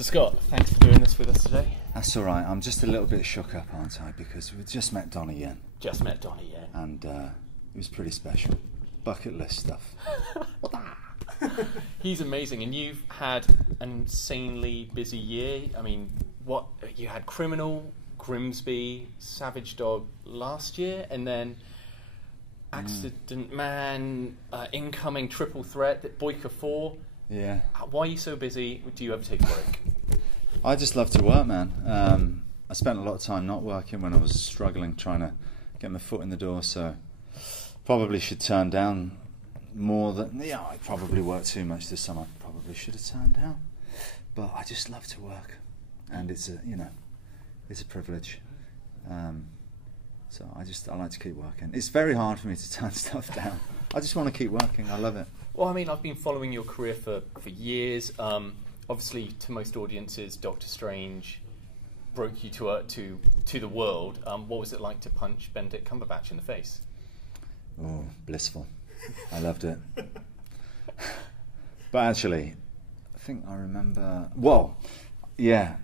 So Scott, thanks for doing this with us today. That's all right. I'm just a little bit shook up, aren't I? Because we've just met Donnie Yen. Just met Donnie Yen. And it was pretty special. Bucket list stuff. He's amazing, and you've had an insanely busy year. I mean, what you had Criminal, Grimsby, Savage Dog last year, and then Accident Man, incoming Triple Threat, Boyka 4. Yeah. Why are you so busy? Do you ever take a break? I just love to work, man. I spent a lot of time not working when I was struggling, trying to get my foot in the door, so probably should turn down more than... Yeah, I probably worked too much this summer. Probably should have turned down. But I just love to work, and it's a, you know, it's a privilege. So I like to keep working. It's very hard for me to turn stuff down. I just want to keep working. I love it. Well, I mean, I've been following your career for years. Obviously, to most audiences, Doctor Strange broke you to the world. What was it like to punch Benedict Cumberbatch in the face? Oh, blissful. I loved it. But actually, I think I remember... Well, yeah.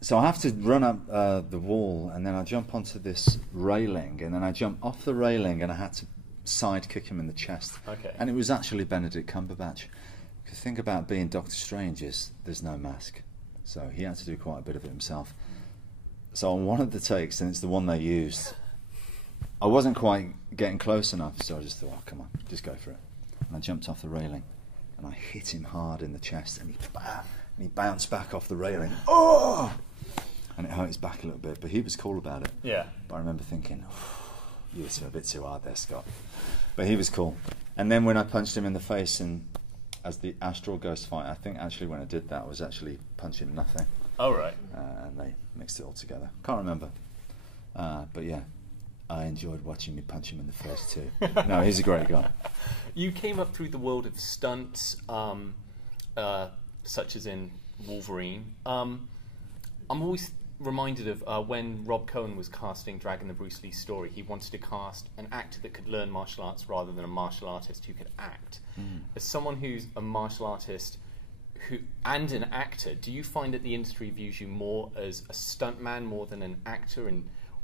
So I have to run up the wall, and then I jump onto this railing, and then I jump off the railing, and I had to side kick him in the chest. Okay. And it was actually Benedict Cumberbatch. The thing about being Doctor Strange is there's no mask, so he had to do quite a bit of it himself. So on one of the takes, and it's the one they used, I wasn't quite getting close enough, so I just thought, oh, come on, just go for it. And I jumped off the railing, and I hit him hard in the chest, and he bounced back off the railing. Oh! And it hurt his back a little bit, but he was cool about it. Yeah. But I remember thinking, you were a bit too hard there, Scott. But he was cool. And then when I punched him in the face, and as the Astral Ghost fight, I think actually when I did that, I was actually punching nothing. Oh, right. And they mixed it all together. Can't remember. But yeah, I enjoyed watching me punch him in the face too. No, he's a great guy. You came up through the world of stunts, such as in Wolverine. I'm always reminded of when Rob Cohen was casting Dragon the Bruce Lee story. He wanted to cast an actor that could learn martial arts rather than a martial artist who could act. As someone who's a martial artist and an actor, do you find that the industry views you more as a stuntman more than an actor,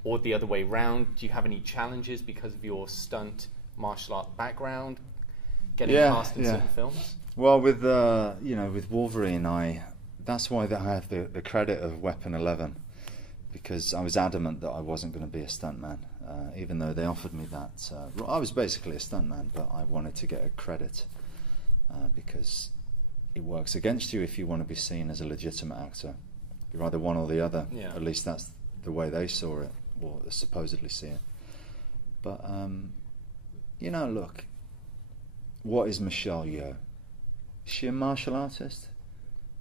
or the other way round? Do you have any challenges because of your stunt martial art background getting cast in certain films? Well, with with Wolverine, that's why I have the credit of Weapon 11, because I was adamant that I wasn't going to be a stuntman, even though they offered me that. I was basically a stuntman, but I wanted to get a credit because it works against you if you want to be seen as a legitimate actor. You're either one or the other. Yeah. At least that's the way they saw it, or supposedly see it. But, look, what is Michelle Yeoh? Is she a martial artist?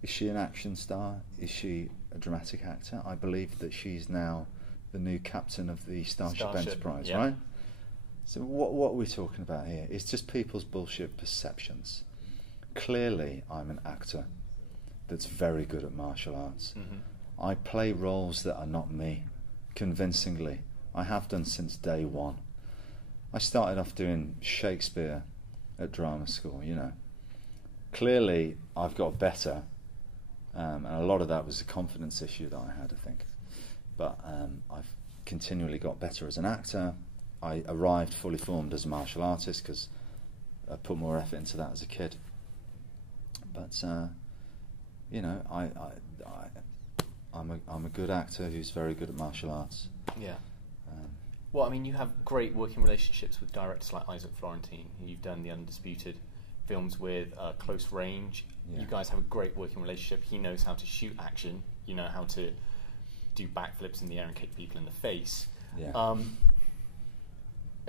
Is she an action star? Is she a dramatic actor? I believe that she's now the new captain of the Starship Enterprise, right? So what are we talking about here? It's just people's bullshit perceptions. Clearly, I'm an actor that's very good at martial arts. I play roles that are not me, convincingly. I have done since day one. I started off doing Shakespeare at drama school, Clearly, I've got better. And a lot of that was a confidence issue that I had, I think. But I've continually got better as an actor. I arrived fully formed as a martial artist because I put more effort into that as a kid. But I'm a good actor who's very good at martial arts. Yeah. Well, I mean, you have great working relationships with directors like Isaac Florentine, who you've done the Undisputed films with, Close Range. Yeah. You guys have a great working relationship. He knows how to shoot action. You know how to do backflips in the air and kick people in the face. Yeah.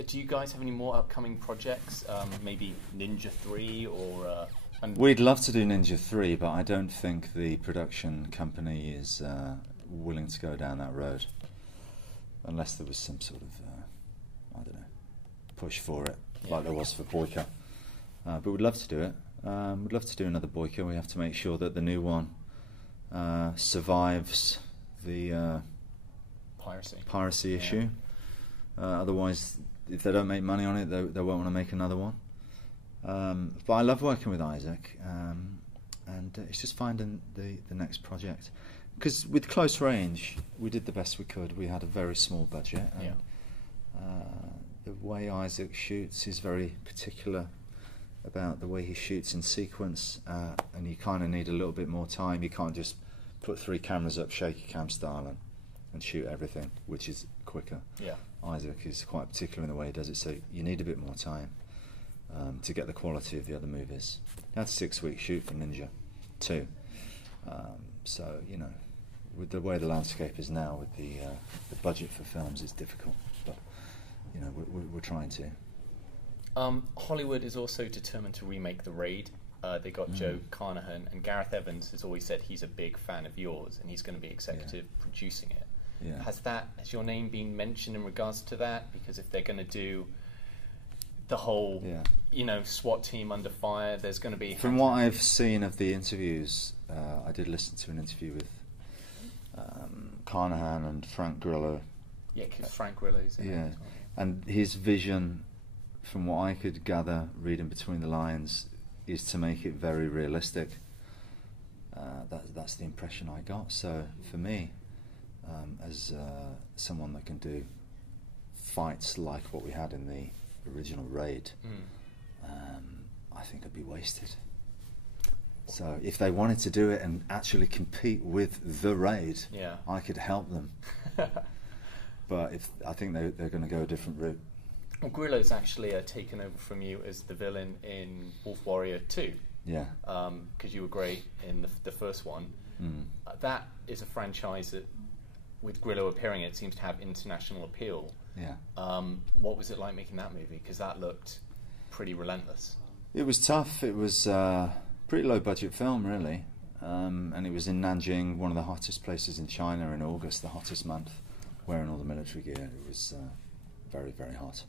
Do you guys have any more upcoming projects? Maybe Ninja 3 or... We'd love to do Ninja 3, but I don't think the production company is willing to go down that road. Unless there was some sort of, push for it, like there was for Boyka. But we'd love to do it. We'd love to do another Boyka. We have to make sure that the new one survives the piracy issue. Otherwise, if they don't make money on it, they won't want to make another one. But I love working with Isaac. and it's just finding the next project. Because with Close Range, we did the best we could. We had a very small budget, and the way Isaac shoots is very particular about the way he shoots in sequence, and you kind of need a little bit more time. You can't just put 3 cameras up, shaky cam style, and shoot everything, which is quicker. Yeah. Isaac is quite particular in the way he does it, so you need a bit more time to get the quality of the other movies. That's a 6-week shoot for Ninja 2. So, you know, with the way the landscape is now, with the budget for films, it's difficult. But, you know, we're trying to. Hollywood is also determined to remake The Raid. They got Joe Carnahan, and Gareth Evans has always said he's a big fan of yours, and he's going to be executive producing it. Yeah. Has your name been mentioned in regards to that? Because if they're going to do the whole, you know, SWAT team under fire, there's going to be... From what I've seen of the interviews, I did listen to an interview with Carnahan and Frank Grillo. Yeah, because Frank Grillo's in it. And his vision, from what I could gather, reading between the lines, is to make it very realistic. That's the impression I got. So for me, as someone that can do fights like what we had in the original Raid, I think it'd be wasted. So if they wanted to do it and actually compete with the Raid, I could help them. But I think they're going to go a different route. Well, Grillo's actually taken over from you as the villain in Wolf Warrior 2. Yeah. Because you were great in the first one. That is a franchise that, with Grillo appearing, it seems to have international appeal. Yeah. What was it like making that movie? Because that looked pretty relentless. It was tough. It was a pretty low budget film, really. And it was in Nanjing, one of the hottest places in China in August, the hottest month, wearing all the military gear. It was very, very hot.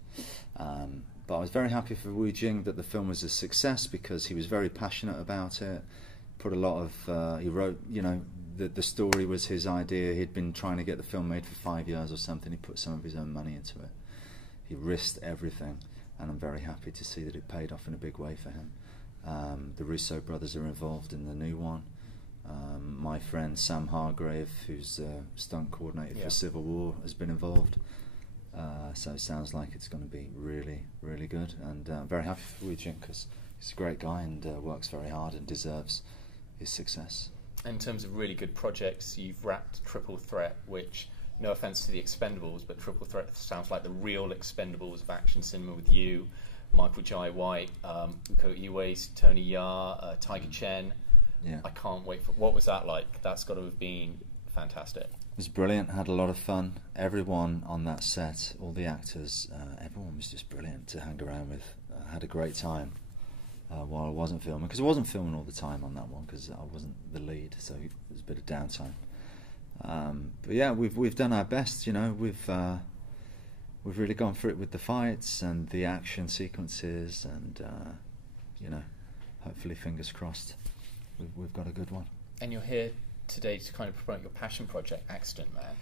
But I was very happy for Wu Jing that the film was a success, because he was very passionate about it. Put a lot of, he wrote, you know, the story was his idea. He'd been trying to get the film made for 5 years or something. He put some of his own money into it. He risked everything, and I'm very happy to see that it paid off in a big way for him. The Russo brothers are involved in the new one. My friend Sam Hargrave, who's a stunt coordinator for Civil War, has been involved. So it sounds like it's going to be really, really good, and I'm very happy for Wu Jing, because he's a great guy and works very hard and deserves his success. In terms of really good projects, you've wrapped Triple Threat, which, no offence to the Expendables, but Triple Threat sounds like the real Expendables of action cinema, with you, Michael Jai White, Uko Iwais, Tony Jaa, Tiger Chen. Yeah. I can't wait for... What was that like? That's got to have been fantastic. It was brilliant. Had a lot of fun. Everyone on that set, all the actors, everyone was just brilliant to hang around with. Had a great time while I wasn't filming, because I wasn't filming all the time on that one, because I wasn't the lead, so it was a bit of downtime. But yeah, we've done our best. You know, we've really gone for it with the fights and the action sequences, and you know, hopefully, fingers crossed, we've got a good one. And you're here today to kind of promote your passion project, Accident Man,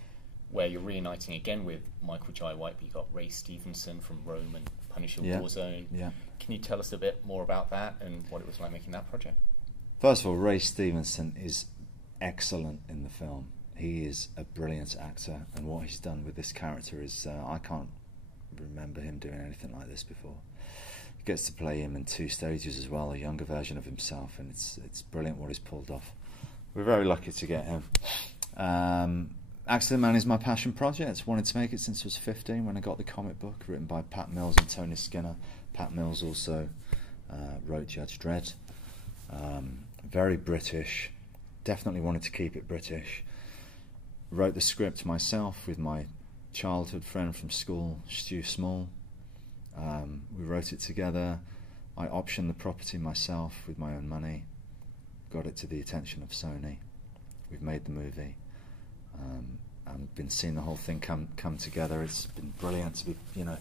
where you're reuniting again with Michael Jai White, but you've got Ray Stevenson from Rome and Punisher Warzone. Yeah. Can you tell us a bit more about that and what it was like making that project? First of all, Ray Stevenson is excellent in the film. He is a brilliant actor, and what he's done with this character is, I can't remember him doing anything like this before. He gets to play him in 2 stages as well, a younger version of himself, and it's brilliant what he's pulled off. We're very lucky to get him. Accident Man is my passion project. Wanted to make it since I was 15 when I got the comic book, written by Pat Mills and Tony Skinner. Pat Mills also wrote Judge Dredd. Very British. Definitely wanted to keep it British. Wrote the script myself with my childhood friend from school, Stu Small. We wrote it together. I optioned the property myself with my own money. Got it to the attention of Sony. We've made the movie. And been seeing the whole thing come together. It's been brilliant to be, you know,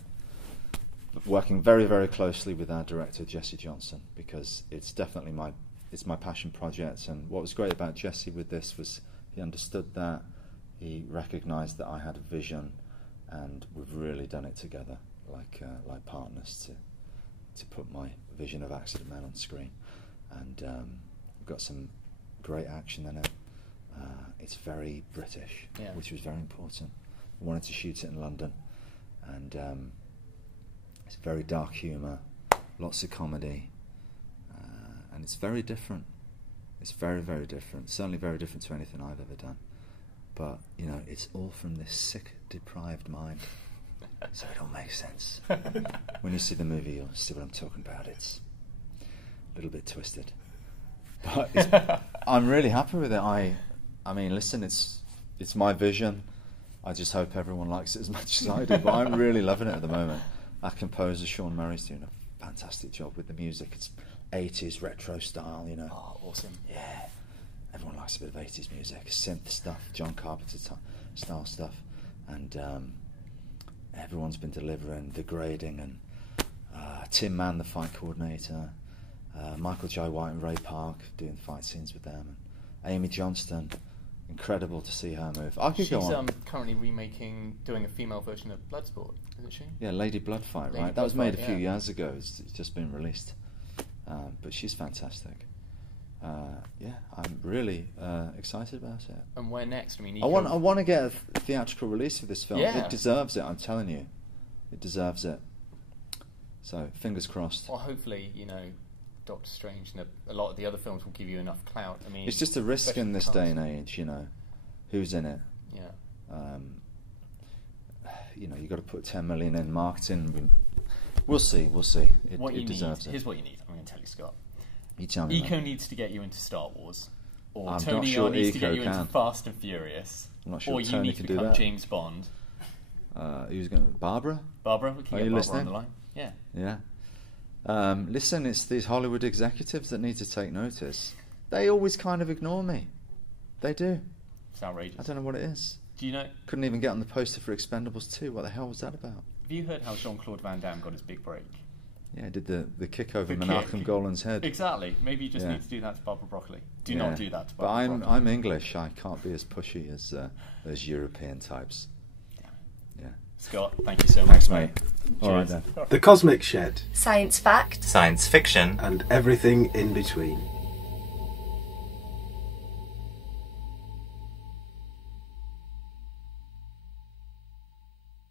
working very, very closely with our director Jesse Johnson, because it's definitely my passion project. And what was great about Jesse with this was he understood that, he recognised that I had a vision, and we've really done it together, like partners, to put my vision of Accident Man on screen. And We've got some great action in it. It's very British, which was very important. I wanted to shoot it in London, and it's very dark humour, lots of comedy, and it's very different. It's very, very different. Certainly very different to anything I've ever done. But, you know, it's all from this sick, deprived mind. So it all makes sense. When you see the movie, you'll see what I'm talking about. It's a little bit twisted. But I'm really happy with it. I mean, listen, it's my vision. I just hope everyone likes it as much as I do. But I'm really loving it at the moment. Our composer, Sean Murray's doing a fantastic job with the music. It's 80s retro style, you know. Oh, awesome. Yeah. Everyone likes a bit of 80s music, synth stuff, John Carpenter style stuff. And everyone's been delivering, the grading, and Tim Mann, the fight coordinator, Michael J. White and Ray Park doing fight scenes with them, and Amy Johnston. Incredible to see her move. I could go on. She's currently doing a female version of Bloodsport, isn't she? Yeah, Lady Bloodfight, right? That was made a few years ago. It's just been released. But she's fantastic. Yeah, I'm really excited about it. And where next? I mean, I want to get a theatrical release of this film. Yeah. It deserves it. I'm telling you, it deserves it. So fingers crossed. Well, hopefully, you know, Doctor Strange and a lot of the other films will give you enough clout. I mean, it's just a risk in this day and age. You know, who's in it? Yeah. You know, you got to put 10 million in marketing. We'll see. It deserves it. Here's what you need. I'm going to tell you, Scott. You tell me. Eco needs to get you into Star Wars, or I'm Tony not sure needs to Eco get you into can. Fast and Furious, I'm not sure or you Tony need to can do become that. James Bond. Who's going to? Barbara? Barbara, we can Are get you Barbara listening? on the line. Yeah. Yeah. Listen, it's these Hollywood executives that need to take notice. They always kind of ignore me. They do. It's outrageous. I don't know what it is. Do you know? Couldn't even get on the poster for Expendables 2. What the hell was that about? Have you heard how Jean-Claude Van Damme got his big break? Yeah, did the kick over The Menachem kick. Golan's head. Exactly. Maybe you just need to do that to Barbara Broccoli. Do Yeah. not do that to But Barbara Broccoli. I'm English. I can't be as pushy as those European types. Yeah. Scott, thank you so much. Thanks, mate. All right Cheers. then. The Cosmic Shed. Science fact. Science fiction. And everything in between.